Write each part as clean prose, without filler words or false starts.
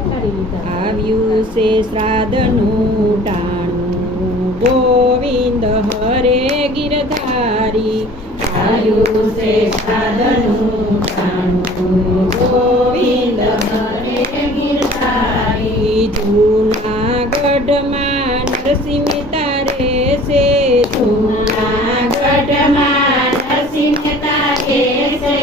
આવ્યું છે શ્રાદ્ધનું ટાણું ગોવિંદ હરે ગિરધારી આવ્યું છે શ્રાદ્ધનું ટાણું ગોવિંદ હરે ગિરધારી જૂનાગઢમાં નરસિંહ મહેતા રહેશે જૂનાગઢમાં નરસિંહ મહેતા રહેશે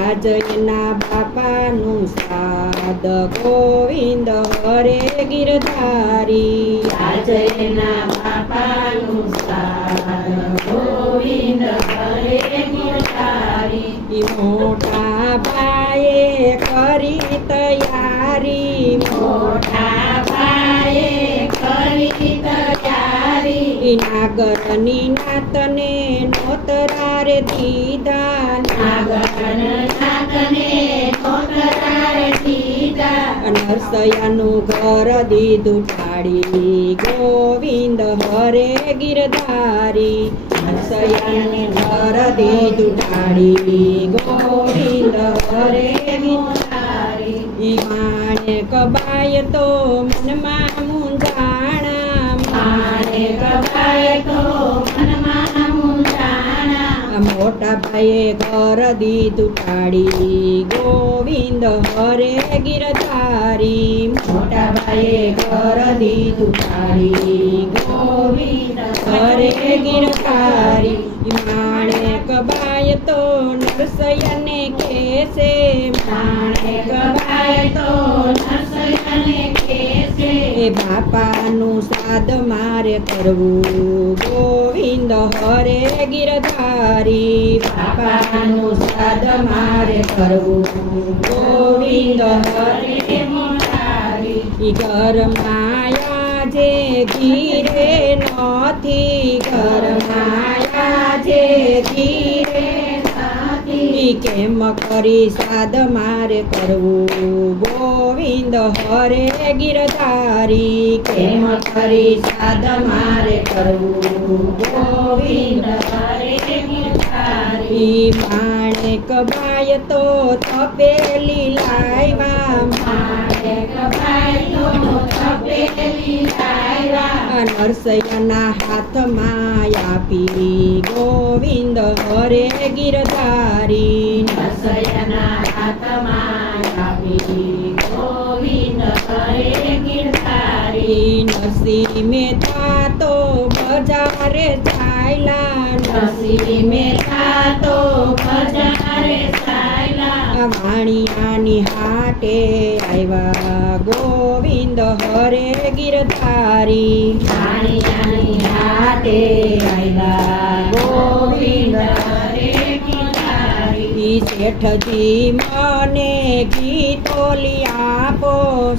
આજ એના બાપાનું શ્રાદ્ધ ગોવિંદ હરે ગિરધારી આજ એના બાપાનું શ્રાદ્ધ ગોવિંદ હરે ગિરધારી મોટા ભાઈએ કરી તૈયારી મોટા ભાઈએ કરી તૈયારી નાગરની નાતને નોતરારે દીધા નાગરનાથને નોતરારે દીધા નરસૈયાનું ઘર દીધું ટાળી ગોવિંદ હરે ગિરધારી નરસૈયાનું ઘર દીધું ટાળી ગોવિંદ હરે ગિરધારી માણેક બાય તો મનમાં મૂંઝાણા માણેક બાય તો મનમાં મૂંઝાણા મોટા ભાઈએ ઘર દીધું ટાળી ગોવિંદ હરે ગિરધારી મોટા ભાઈએ ઘર દીધું ટાળી ગોવિંદ હરે ગિરધારી માણેક બાય તો નરસૈયાને કહેશે માણેક બાય તો નરસૈયાને કહેશે એ બાપાનું શ્રાદ્ધ મારે કરવું ગોવિંદ હરે ગિરધારી બાપાનું શ્રાદ્ધ મારે કરવું ગોવિંદ હરે ગિરધારી ઘરમાં આજે ઘીરે નથી ઘરમાં આજે ઘીરે કેમ કરી શ્રાદ્ધ મારે કરવું ગોવિંદ હરે ગિરધારી કેમ કરી શ્રાદ્ધ મારે કરવું ગોવિંદ હરે ગિરધારી માણેક બાય તો તપેલી લાવ્યા માણેક બાય તો તપેલી લાવ્યા નરસૈયાના હાથમાં આપી ગોવિંદ હરે ગિરધારી નરસૈયાના હાથમાં આપી ગોવિંદ હરે ગિરધારી નરસિંહ મહેતા તો બજારે ચાલ્યા નરસિંહ મહેતા તો બજારે ચાલ્યા વાણિયાની હાટે આવ્યા ગોવિંદ હરે ગિરધારી વાણિયાની હાટે આવ્યા ગોવિંદ હરે ગિરધારી શેઠજી મને ગીતોલી આપો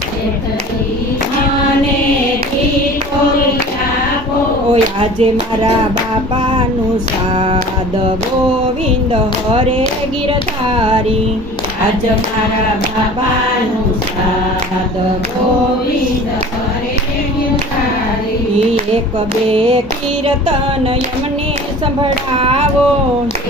શેઠજી મને ગીતોલી આપો ઓય આજે મારા બાપાનું શ્રાદ્ધ ગોવિંદ હરે ગિરધારી આજ મારા બાબાનું શ્રાદ્ધ ગોવિંદ હરે ગિરધારી એક બે કીર્તન એમને સંભળાવો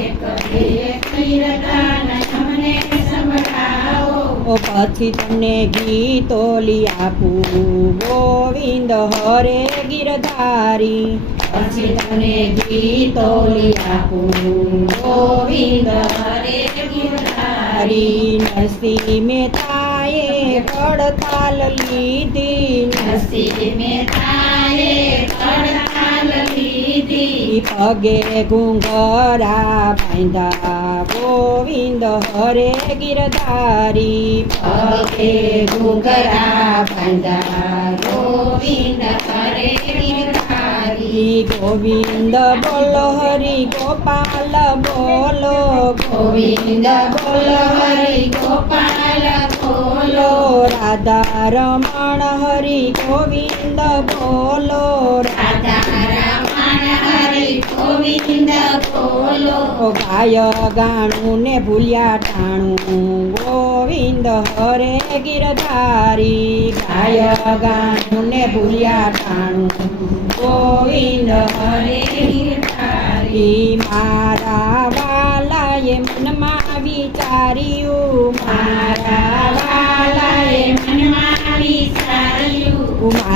એક બે કીર્તન અમને સંભળાવો પછી તમને ગીતોલી આપું ગોવિંદ હરે ગિરધારી પછી તને ગીતોલી આપું ગોવિંદ હરે ગિરધારી નરસિંહ મહેતાએ કડતાલ લીધી નરસિંહ મહેતાએ કડતાલ લીધી પગે ઘૂંઘરા બાંધા ગોવિંદ હરે ગિરધારી પગે ઘૂંઘરા બાંધા ગોવિંદ હરે ગિરધારી ગોવિંદ બોલો હરિ ગોપાલ બોલો ગોવિંદ બોલો હરિ ગોપાલ બોલો રાધા રમણ હરિ ગોવિંદ બોલો રાધા રમણ હરિ ગોવિંદ બોલો ગાય ગાણું ને ભૂલ્યા ટાણું ગોવિંદ હરે ગિરધારી ગાય ગાણું ને ભૂલ્યા ટાણું ગોવિંદ હરે ગિરધારી મારા વાલાએ મનમાં વિચાર્યું મારા વાલાએ મનમાં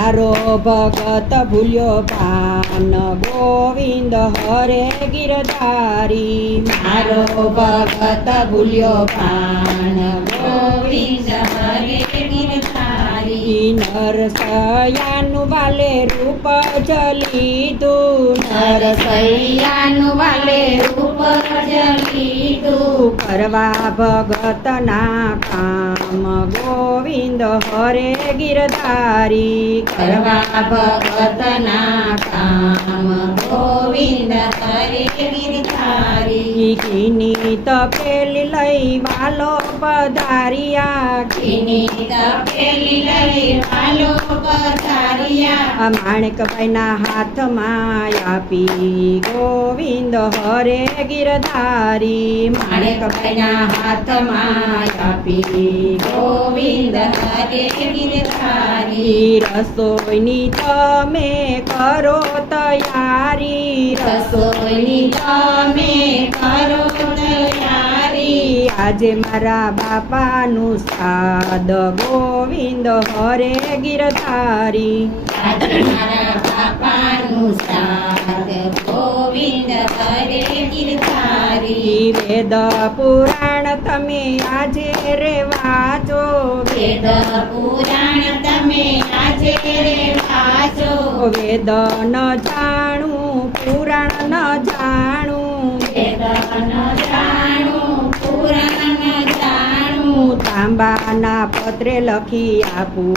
મારો ભગત ભૂલ્યો પાન ગોવિંદ હરે ગિરધારી મારો ભગત ભૂલ્યો પાન ગોવિંદ હરે ગિરધારી નરસૈયાનું વાલે રૂપ જલીધું નરસૈયાનું વાલે રૂપ જલીધું કરવા ભગતના કામ ગોવિંદ હરે ગિરધારી કરવા ભગતના કામ ગોવિંદ હરે ગિરધારી કીની તપેલી લઈ વાલો પધારિયા કીની તપેલી લઈ વાલો પધારિયા માણેકભાઈના હાથમાં આપી ગોવિંદ હરે ગિરધારી માણેકભાઈના હાથમાં આપી ગોવિંદ હરે ગિરધારી રસોઈની તમે કરો તૈયારી રસોઈની તમે કરો તૈયારી આજે મારા બાપાનું સાદ ગોવિંદ હરે ગિરધારી આજે મારા બાપાનું સાદ ગોવિંદ હરે ગિરધારી વેદ પુરાણ તમે આજે રે વાંચો વેદ પુરાણ તમે આજે રે વાંચો વેદ ન જાણું પુરાણ ન જાણું વેદ ન જાણું પુરાણ ન જાણું તાંબાના પત્રે લખી આપું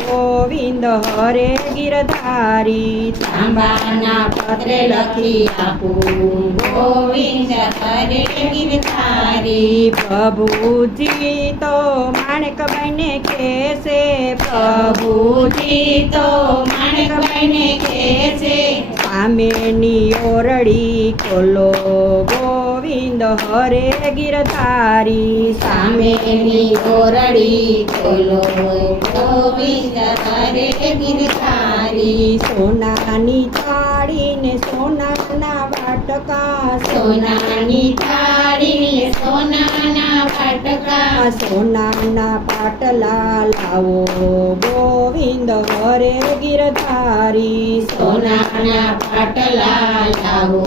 ગોવિંદ હરે ગિરધારી તાંબાના પત્રે લખી આપું ગોવિંદ હરે ગિરધારી પ્રભુજી તો માણેકભાઈને કહેશે પ્રભુજી તો માણેકભાઈને કહેશે સામેની ઓરડી ખોલો ગોવિંદ હરે ગિરધારી સામેની ઓરડી ખોલો ગોવિંદ હરે ગિરધારી સોનાની થાળીને સોનાના વાટકા સોનાની થાળી સોનાના વાટકા સોનાના પાટલા લાવો ગોવિંદ હરે ગિરધારી સોનાના પાટલા લાવો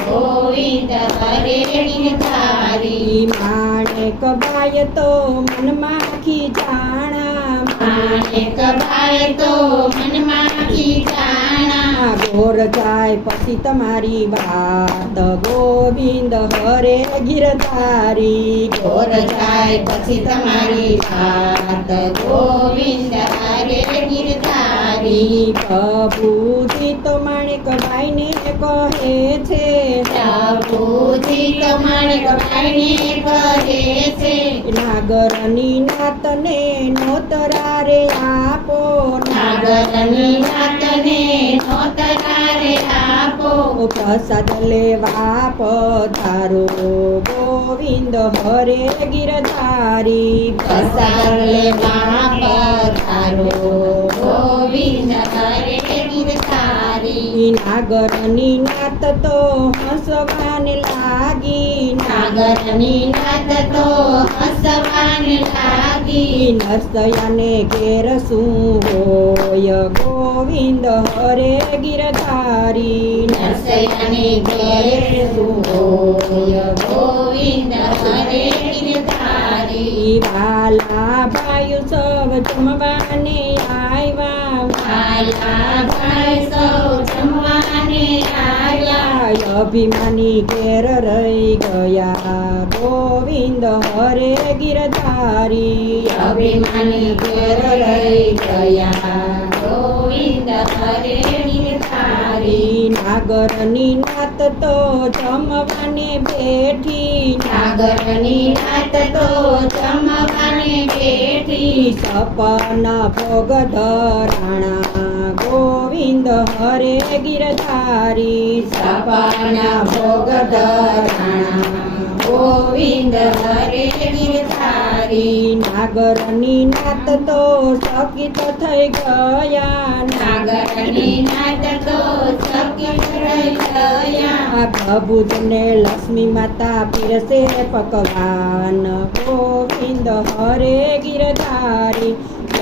ગોવિંદ હરે ગિરધારી માણેકભાઈ તો મનમાં ખીજાણા માણેકભાઈ તો મનમાં ખીજાણા ગોર જાય પછી તમારી વાત ગોવિંદ હરે ગિરધારી ગોર જાય પછી તમારી વાત ગોવિંદ હરે ગિરધારી પ્રભુજી તો માણેકભાઈને કહે છે પ્રભુજી તો માણેકભાઈને કહે છે નાગરની નાતને નોતરા રે આપો નાગરની નાતને નોતરારે આપો પ્રસાદ લેવા પધારો ગોવિંદ હરે ગિરધારી પ્રસાદ લેવા પધારો ગોવિંદ હરે ગિરધારી નાગરની નાત તો હસવાને લાગી નાગરની નાત તો હસવાને લાગી નરસૈયાને ઘેર શું હોય ગોવિંદ હરે ગિરધારી નરસૈયાને ઘેર શું હોય ગોવિંદ હરે ગિરધારી વાલા ભાઈઓ સૌ જમવાને આવ્યા વાલા ભાઈ સૌ જમવાને આવ્યા અભિમાની ઘેર રહી ગયા ગોવિંદ હરે ગિરધારી અભિમાની ઘેર રહી ગયા ગોવિંદ હરે ગિરધારી નાગરની નાત તો જમવાને બેઠી નાગરની નાત તો જમવાને બેઠી સપન ભોગ ધરાણા ગોવિંદ હરે ગિરધારી સપના ભોગ ધરાણા ગોવિંદ હરે ગિરધારી નાગરની નાત તો ચકિત થઈ ગયા નાગરની નાત તો ચકિત થઈ ગયા પ્રભુજને લક્ષ્મી માતા પીરસે પકવાન ગોવિંદ હરે ગિરધારી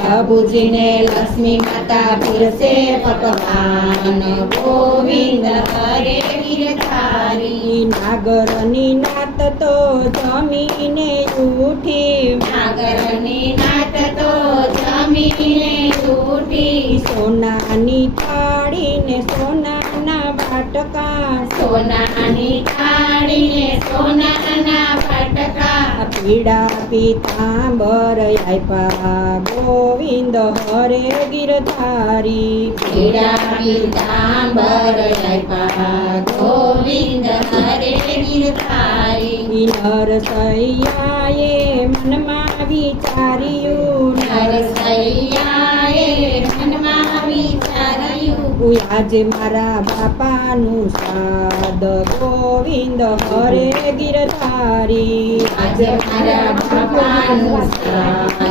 પ્રભુજીને લક્ષ્મી માતા પીરસે પકવાન ગોવિંદ હરે ગિરધારી નાગરની નાત તો જમીને ઉઠી નાગરની નાત તો જમીને ઉઠી સોનાની થાળી ને સોનાના બાટકા સોનાની થાળીને સોનાના બાટકા પીળા પીતાંબર આપ્યા ગોવિંદ હરે ગિરધારી પીળા પીતાંબર આપ્યા ગોવિંદ હરે ગિરધારી નરસૈયાએ મનમાં વિચાર્યું નરસૈયાએ મનમાં વિચાર્યું આજે મારા બાપાનું સાદ ગોવિંદ હરે ગિરધારી આજે મારા બાપાનું શ્રાદ્ધ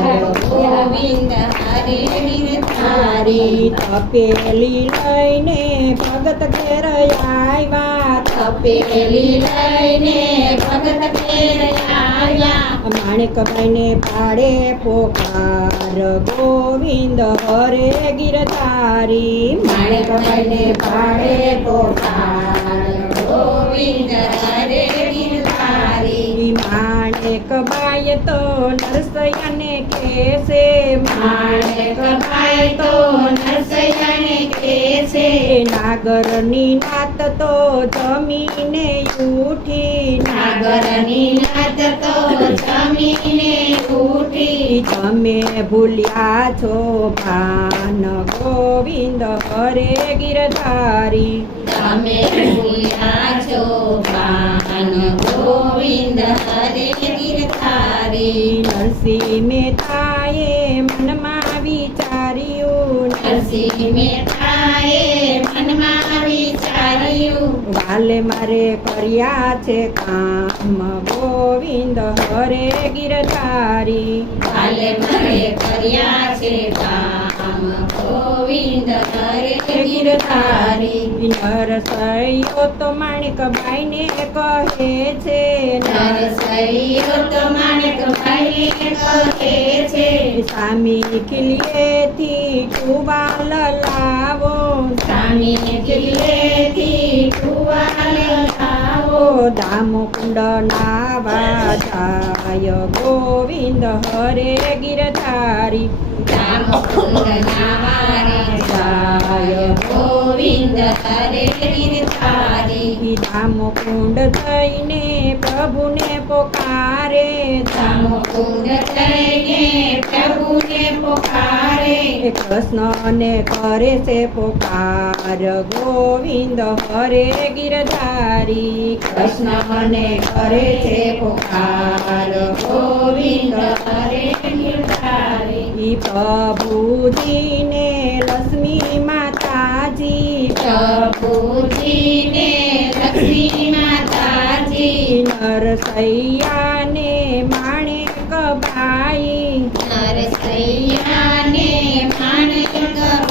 ગોવિંદ હરે ગિરધારી તપેલી લઈને ભગત ઘેર આવ્યા તપેલી લઈને ભગત ઘેર આવ્યા માણેકભાઈને પાડે પોકાર ગોવિંદ હરે ગિરધારી માણેકભાઈને પાડે પોકાર ગોવિંદ હરે ગિરધારી માણેકબાઈ તો નરસૈયાને કહેશે માણેકભાઈ તો નરસૈયાને કહેશે નાગરની નાત તો જમીને ઉઠી નાગરની નાત તો જમીને ઉઠી તમે ભૂલ્યા છો ભાન ગોવિંદ હરે ગિરધારી તમે ભૂલ્યા છો ભાન ગોવિંદ હરે ગિરધારી નરસિંહ મહેતાએ મનમાં વિચાર્યું નરસિંહ મહેતાએ મનમાં વિચાર્યું વાલે મારે કર્યા છે કામ ગોવિંદ હરે ગિરધારી કાલે મારે કર્યા છે કામ ગોવિંદ હરે ગિરધારી નરસૈયો તો માણેકબાઈને કહે છે નરસૈયો તો માણેકભાઈને કહે છે સ્વામી કિલ્લેથી ટુવાલ લાવો સ્વામી કિલ્લેથી ટુવાલ લાવો દામોકુંડ નાવા જાય ગોવિંદ હરે ગિરધારી રામકુંડ નાવારે જાય ગોવિંદ હરે ગિરધારી દામોકુંડ થઈને પ્રભુને પોકારે રામકુંડ થઈને પ્રભુને પોકારે કૃષ્ણને કરે છે પોકાર ગોવિંદ હરે ગિરધારી કૃષ્ણને કરે છે પોકાર ગોવિંદ હરે ગિરધારી પ્રભુજીને લક્ષ્મી માતાજી પ્રભુજીને લક્ષ્મી માતાજી નરસૈયાને માણેકબાઈ નરસૈયાને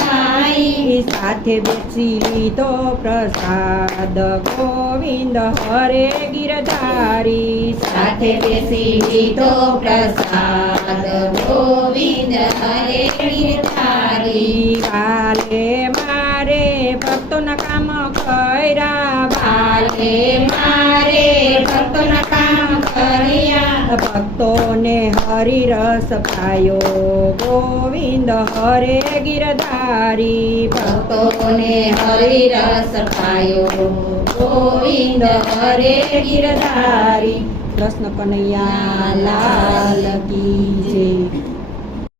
માણેકબાઈ સાથે બેસી લીધો પ્રસાદ ગોવિંદ હરે ગિરધારી સાથે બેસી લીધો પ્રસાદ ગોવિંદ હરે ગિરધારી વાલે મારે ભક્તોના કામ કર્યા વાલે મારે ભક્તોના કામ કર્યા ભક્તોને હરિરસ પાયો ગોવિંદ હરે ગિરધારી ભક્તોને હરિરસ પાયો ગોવિંદ હરે ગિરધારી કૃષ્ણ કનૈયા લાલ કી જય